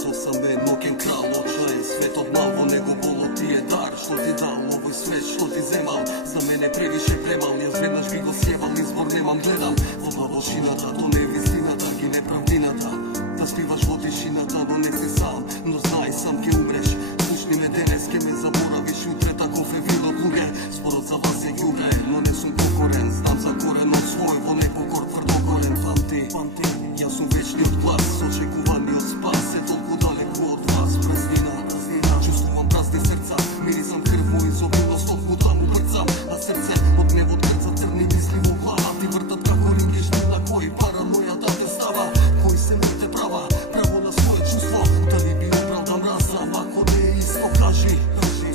To sam jednoken kralj, očajen svet od mal. Vo nego bolo ti je dar, što ti dal, ovoj svet što ti zemal. Za mene previše premal, ja zvednaš bi go sjeval, izbor nemam, gledam во главошината, то не е вистината, ги неправдината. Да спиваш во тишината, но не си сам, но знај сам ке умреш. Слушни ме денес, ке ме заборавиш утре, таков е видот луѓе. Спорот за вас е ѓубе, но не сум покорен, знам за коренот свој, во непокор тврдогорен. Памти, јас сум вечниот глас, очекуваниот спас е толку далеко од вас. Празнина, чувствувам празни срца, мирисам крв во изобилност, толку таму брцам, а срце од гневот крца црни мисли во глава. Ти вртат како рингишни на кој паранојата те става. Кој се мрте права, право на своје чувство, дали би оправдал мразам, ако не е исто кажи.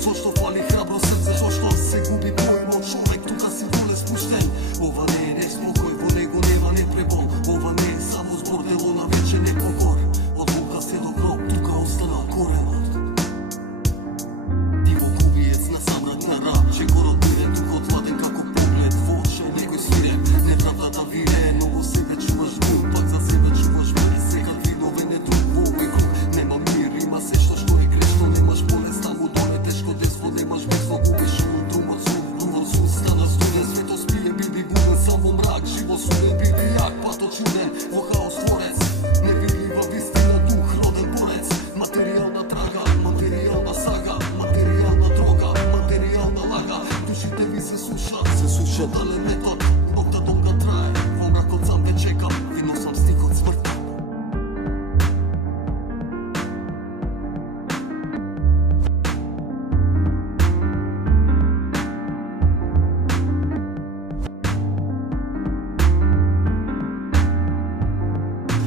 Зошто фали храбро срце, зошто се губи поимот човек, тука си доле спуштен. Ова не е неспокој, во него нема непребол. Ова не е само збор, дело на вече непокор. Од лука се до гроб, тука остана коренот. Диво губиец на самрак на раб, че город мирен, духот ладен како поглед во очи некој свирен. Неправдата вире, но во себе чуваш бул, пак за себе чуваш мир и секакви новене друг во овој круг. Нема мир, има се што е грешно, немаш болест, таму доле тешко дество, немаш безво, губиш умот зум, стана студен, свето спие, биби буден, сам во мрак, живо суден, биби јак, пато чуден, во хаос творец, невидлива вистина, дух, роден борец, материјална трага, материјална сага, материјална дрога, материјална лага, душите ви се сушат, дале метод, Бог долга трае, во мракот сам ве чекам, ви носам стихот смртта.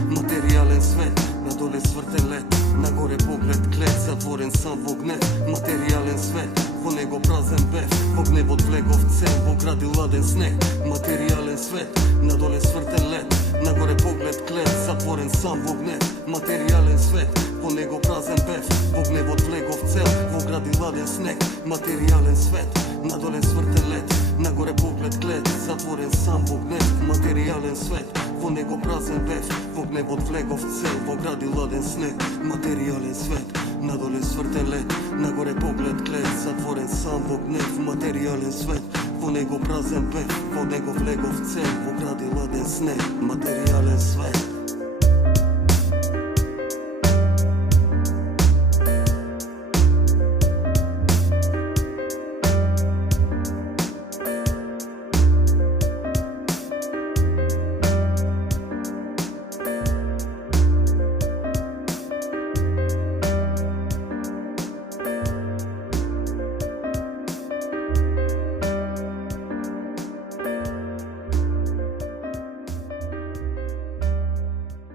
Материјален свет, надоле свртен лед, нагоре поглед клет, затворен сам во гнев. Материјален свет, во него празен бев, во гневот влегов цел, во гради ладен снег. Материјален свет, надоле свртен лед, нагоре поглед клет, затворен сам во гнев. Материјален свет, во него празен бев, во гневот влегов цел, во гради ладен снег. Материјален свет, надоле свртен лед, нагоре поглед клет, затворен сам во гнев. Материјален свет, во него празен бев, во гневот влегов цел, во гради ладен снег. Материјален свет, надоле свртен лед, нагоре поглед клет, затворен сам во гнев. Материјален свет, во него празен бев, во него влегов цел, во гради ладен снег. Материјален свет.